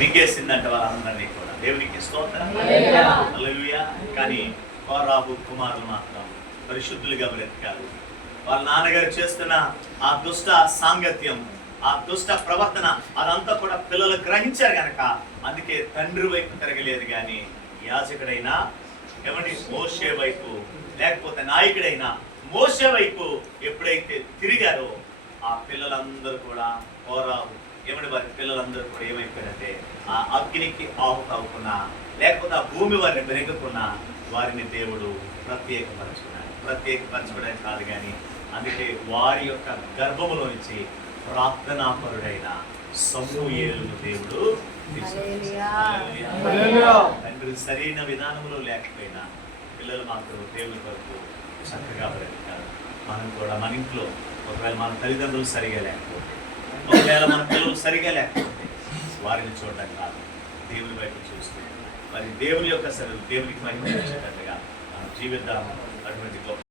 మింగేసిందంటే వాళ్ళందరినీ కూడా. దేవునికి స్తోత్రం. హల్లెలూయా. కానీ కోరాహు కుమారులు మాత్రం పరిశుద్ధులుగా బ్రతికారు. వాళ్ళ నాన్నగారు చేస్తున్న ఆ దుష్ట సాంగత్యం, ఆ దుష్ట ప్రవర్తన అదంతా కూడా పిల్లలు గ్రహించారు గనక అందుకే తండ్రి వైపు తిరగలేదు. కానీ యాజకుడైనా ఏమండి మోషే వైపు, లేకపోతే నాయకుడైనా మోషే వైపు ఎప్పుడైతే తిరిగారో ఆ పిల్లలందరూ కూడా కోరాహు ఏమంటే వారి పిల్లలందరూ కూడా ఏమైపోయారంటే ఆ అగ్నికి ఆహుతవుకున్నా, లేకపోతే ఆ భూమి వారిని పెరుగుకున్నా వారిని దేవుడు ప్రత్యేకపరచుకోవడానికి కాదు కానీ అందుకే వారి యొక్క గర్భములో నుంచి ప్రార్థనాపరుడైన సమూయేలును దేవుడు తండ్రి సరైన విధానంలో లేకపోయినా పిల్లలు మాత్రం దేవుని కొరకు చక్కగా బ్రతికారు. మనం కూడా మన ఇంట్లో ఒకవేళ మన తల్లిదండ్రులు సరిగా లేకపోతే, ఒకవేళ మన పిల్లలు సరిగా లేకపోతే వారిని చూడడం కాదు, దేవుని వైపు చూస్తూ మరి దేవుని యొక్క దేవునికి మహిమ వచ్చేటట్టుగా మనం జీవిద్దాము. అటువంటి